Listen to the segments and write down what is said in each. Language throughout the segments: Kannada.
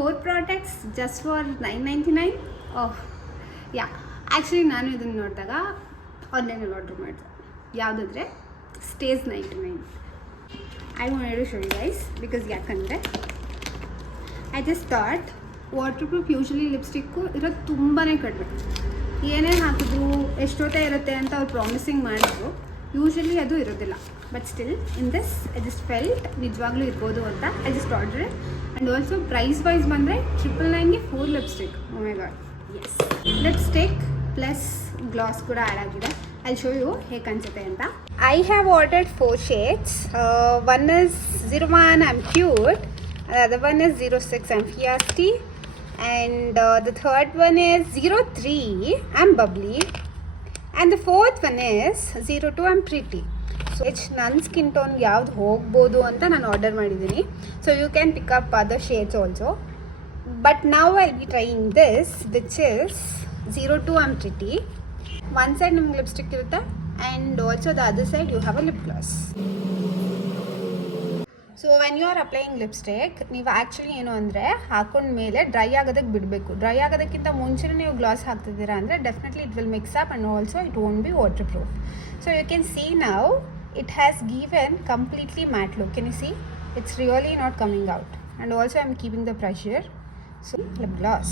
4 products just for 9.99. Oh yeah, actually ನಾನು ಇದನ್ನು ನೋಡಿದಾಗ ಆನ್ಲೈನಲ್ಲಿ ಆರ್ಡ್ರ್ ಮಾಡಿದೆ. ಯಾವುದಾದ್ರೆ stage 99. I wanted to show you guys because ಯಾಕಂದರೆ I just thought water proof usually lipstick ಇರೋದು ತುಂಬಾ ಕಡಿಮೆ. ಏನೇನು ಹಾಕಿದ್ರು ಎಷ್ಟೊತ್ತೇ ಇರುತ್ತೆ ಅಂತ ಅವ್ರು ಪ್ರಾಮಿಸಿಂಗ್ ಮಾಡಿದ್ರು, ಯೂಶ್ವಲಿ ಅದು ಇರೋದಿಲ್ಲ. But still in this I just felt ನಿಜವಾಗ್ಲೂ ಇರ್ಬೋದು ಅಂತ I just order. And also price wise ಬಂದರೆ 999ಗೆ 4 lipstick. Oh my god, yes. Lipstick plus gloss ಕೂಡ ಆ್ಯಡ್ ಆಗಿದೆ. ಐ ಶೋ ಯು ಹೇಗೆ ಕಾಣಿಸುತ್ತೆ ಅಂತ. I have ordered 4 shades. One is 01, I'm cute. The other one is 06, I'm feisty. And the third one is 03, I'm bubbly. And the fourth one is 02, I'm pretty. So ನನ್ನ ಸ್ಕಿನ್ ಟೋನ್ ಯಾವ್ದು ಹೋಗ್ಬೋದು ಅಂತ ನಾನು ಆರ್ಡರ್ ಮಾಡಿದ್ದೀನಿ. So you can pick up other shades also. But ನಾವು I'll be trying this which is 02, I'm pretty. One side ನಿಮ್ಗೆ ಲಿಪ್ಸ್ಟಿಕ್ ಇರುತ್ತೆ and also the other side you have a lip gloss. So when you are applying lipstick, ನೀವು ಆ್ಯಕ್ಚುಲಿ ಏನು ಅಂದರೆ ಹಾಕೊಂಡ್ಮೇಲೆ ಡ್ರೈ ಆಗೋದಕ್ಕೆ ಬಿಡಬೇಕು. ಡ್ರೈ ಆಗೋದಕ್ಕಿಂತ ಮುಂಚೆ ನೀವು ಗ್ಲಾಸ್ ಹಾಕ್ತಿದ್ದೀರಾ ಅಂದರೆ definitely it will mix up and also it won't be waterproof. So you can see now it has given completely matte look. Can you see? It's really not coming out. And also I'm keeping the pressure. So lip gloss.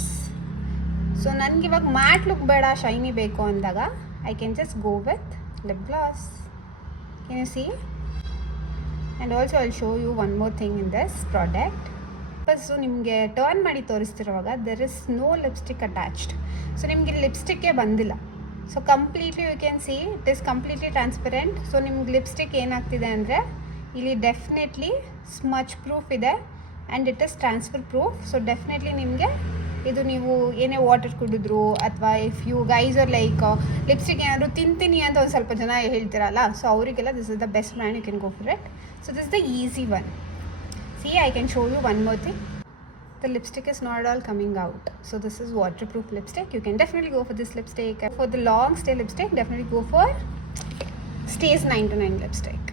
So ನನಗೆ ಇವಾಗ ಮ್ಯಾಟ್ ಲುಕ್ ಬೇಡ, ಶೈನಿ ಬೇಕು ಅಂದಾಗ I can just go with lip gloss. Can you see? And also I'll show you one more thing in this product. So ನಿಮಗೆ ಟರ್ನ್ ಮಾಡಿ ತೋರಿಸ್ತಿರುವಾಗ there is no lipstick attached. So ನಿಮಗೆ ಲಿಪ್ಸ್ಟಿಕ್ಕೇ ಬಂದಿಲ್ಲ. So completely you can see it is completely transparent. So ನಿಮ್ಗೆ ಲಿಪ್ಸ್ಟಿಕ್ ಏನಾಗ್ತಿದೆ ಅಂದರೆ ಇಲ್ಲಿ ಡೆಫಿನೆಟ್ಲಿ ಸ್ಮಚ್ ಪ್ರೂಫ್ ಇದೆ and it is transfer proof. So definitely ನಿಮಗೆ ಇದು ನೀವು ಏನೇ ವಾಟರ್ ಕುಡಿದ್ರು ಅಥವಾ if you guys are like lipstick ಏನಾದರೂ ತಿಂತೀನಿ ಅಂತ ಒಂದು ಸ್ವಲ್ಪ ಜನ ಹೇಳ್ತಿರಲ್ಲ, ಸೊ ಅವರಿಗೆಲ್ಲ this is the best brand, you can go for it. So this is the easy one. See I can show you one more thing. The lipstick is not all coming out. So this is waterproof lipstick. You can definitely go for this lipstick. For the long stay lipstick, definitely go for Stays 9 to 9 lipstick.